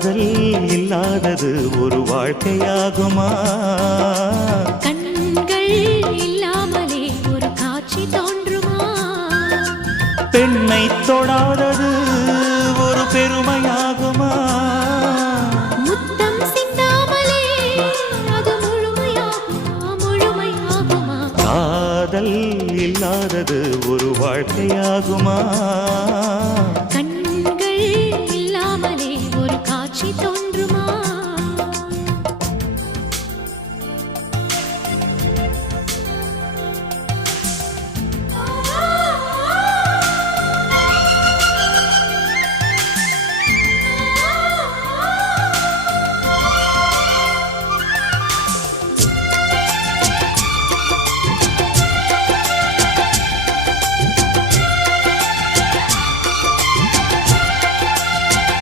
காதல் இல்லாதது ஒரு வாழ்க்கையாகுமா? கண்கள் இல்லாமலே ஒரு காட்சி தோன்றுமா? பெண்ணை தொடாதது ஒரு பெருமையாகுமா? முத்தம் சிந்தாமலே அது முழுமையாகுமா? முழுமையாகுமா? காதல் இல்லாதது ஒரு வாழ்க்கையாகுமா?